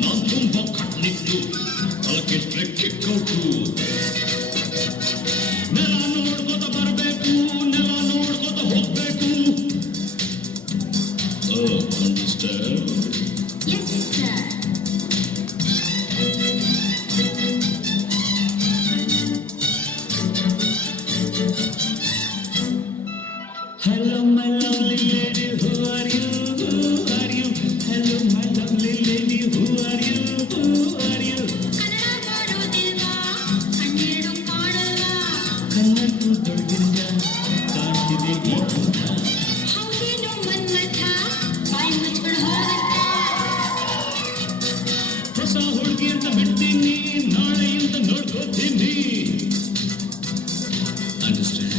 ನಾನ್ ತುಂಬಾ ಕಟ್ನಿಟ್ಟು ತಲಕೆಟ್ರೆ ಕಿಕ್ಕೌಟು ನೆಲ ನೋಡ್ಕೋತ ಬರಬೇಕು ನೆಲ ನೋಡ್ಕೋತ ಹೋಗ್ಬೇಕು understand Yes, sir. Hello, my lovely lady, who are you? Who are you? Hello, my lovely lady, who are you? Who are you? Kannada ಬರೋದಿಲ್ವಾ ಕಣ್ಣೀರು ಕಾಣಲ್ವಾ ಕಣ್ಣನ್ನು ತೊಳೆದಿಲ್ಲ ಕಾಣ್ತಿದೆ ಈ ಮುಖ ಹೌದೇನೋ ಮನ್ಮಥ ಬಾಯಿ ಮುಚ್ಕೊಂಡು ಹೋಗತ್ತ ಹೊಸ ಹುಡುಗಿ ಅಂತ ಬಿಡ್ತೀನಿ ನಾಳೆಯಿಂದ ನೋಡ್ಕೋತೀನಿ ಅಂಡರ್ಸ್ಟ್ಯಾಂಡ್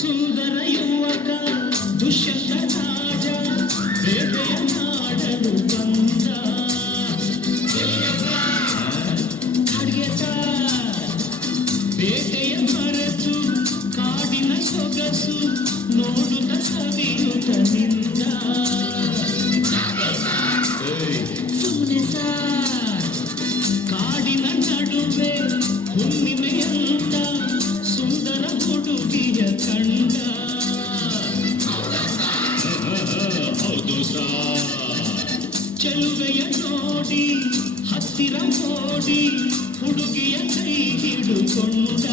ಸುಂದರ ಯುವಕ ದುಷ್ಯಂತ ರಾಜ ಬೇಟೆಯ ನಾಡಲು ಬಂದ ಅಡ್ಗೆ ಸಾರ್ ಬೇಟೆಯ ಮರೆತು ಕಾಡಿನ ಸೊಗಸು ನೋಡುತ್ತ ಸವಿಯುತ್ತ ನಿಂದ ಸುಮ್ಮನೆ ಸಾರ್ ಕಾಡಿನ ನಡುವೆ ಹುಣ್ಣಿಮೆಯಂತ ಸುಂದರ ಹುಡುಗಿಯ ಕಂಡ ಹೌದು ಚೆಲುವೆಯ ನೋಡಿ ಹತ್ತಿರ ನೋಡಿ ಹುಡುಗಿಯ ಕೈ ಹಿಡುಕೊಂಡ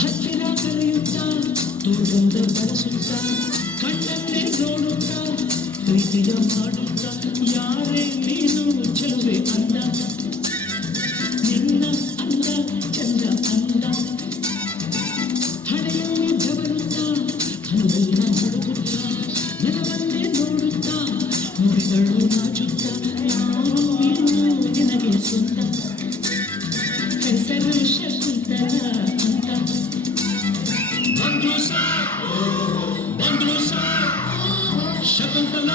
ಹತ್ತಿರ ಕರೆಯುತ್ತ ತೋಟದ ಬಳಸುತ್ತ ಕಣ್ಣನ್ನೇ ನೋಡುತ್ತ ಪ್ರೀತಿಯ ಮಾಡುತ್ತ ಯಾರೇ ನೀನು ಚೆಲುವೆ ಅಂದ ನಿನ್ನ ಅಂದ ಚಂದ ಅಂದ ಹಣೆಯಲ್ಲಿ ಬೆವರುತ್ತ ಕಣ್ಣನ್ನ ಹುಡುಗುತ್ತ ನೆಲವನ್ನೇ ನೋಡುತ್ತ ನುಡಿಗಳು ನಾಚುತ್ತ ನಾನು ಇನ್ನು ನಿನಗೆ ಸ್ವಂತ ಹೆಸರು ಶಕುಂತಲ ಅಂತ ಬಂದ್ರು ಸಾರ್ ಶಕುಂತಲ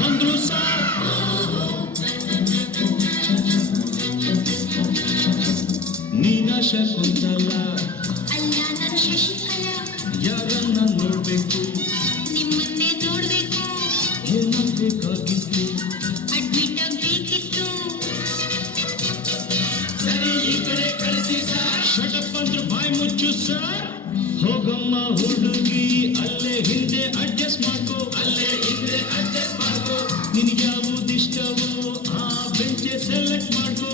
ಬಂದ್ರು ಸಾರ್ ನೀನ ಶಕುಂತಲ ಅಲ್ಲ ನಾನು ಶಶಿಕಲಾ ಯಾರನ್ನ ನೋಡ್ಬೇಕು ನಿಮ್ಮನ್ನೇ ನೋಡ್ಬೇಕು ಏನಾಗಬೇಕಾಗಿತ್ತು ಅಡ್ಮಿಟ್ ಆಗ್ಬೇಕಿತ್ತು ಸರಿ ಈ ಕಡೆ ಕಳಿಸಿ ಸರ್ ಶಟಪ್ ಅಂದ್ರೆ ಬಾಯಿ ಮುಚ್ಚು ಸರ್ ಹೋಗಮ್ಮ ಹುಡುಗಿ ಅಲ್ಲೇ ಹಿಂದೆ ಅಡ್ಜಸ್ಟ್ ಮಾಡ್ಕೋ ನಿನಗೆ ಯಾವುದಿಷ್ಟವೋ ಆ ಬೆಂಚೆ ಸೆಲೆಕ್ಟ್ ಮಾಡ್ಕೋ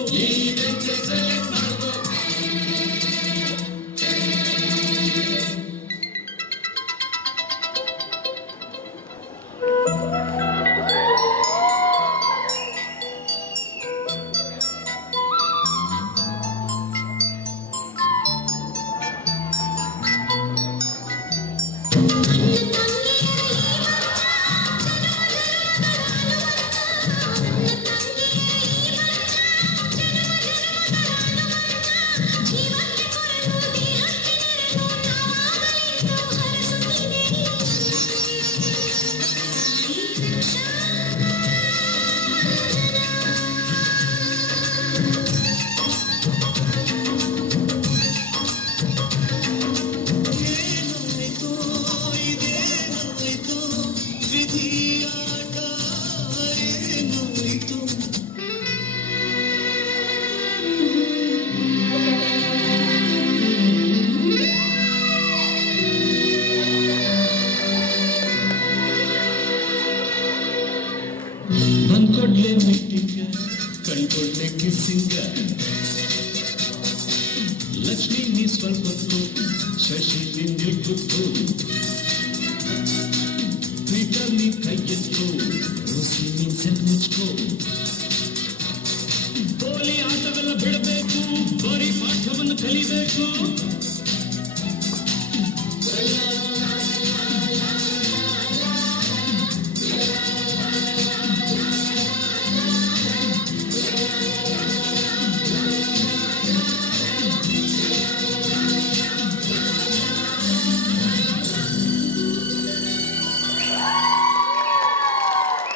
ನೀ ಸ್ವಲ್ಪ ಹೊತ್ತು ಶಶಿ ನಿಂದಿ ಕೂತು ಟ್ವಿಟರ್ ನೀ ಕೈ ಎತ್ತು ರೋಸಿ ನೀನ್ ಸೆಲ್ ಮುಚ್ಕೋ ಗೋಲಿ ಆಟವೆಲ್ಲ ಬಿಡಬೇಕು ಬರೀ ಪಾಠವನ್ನು ಕಲಿಬೇಕು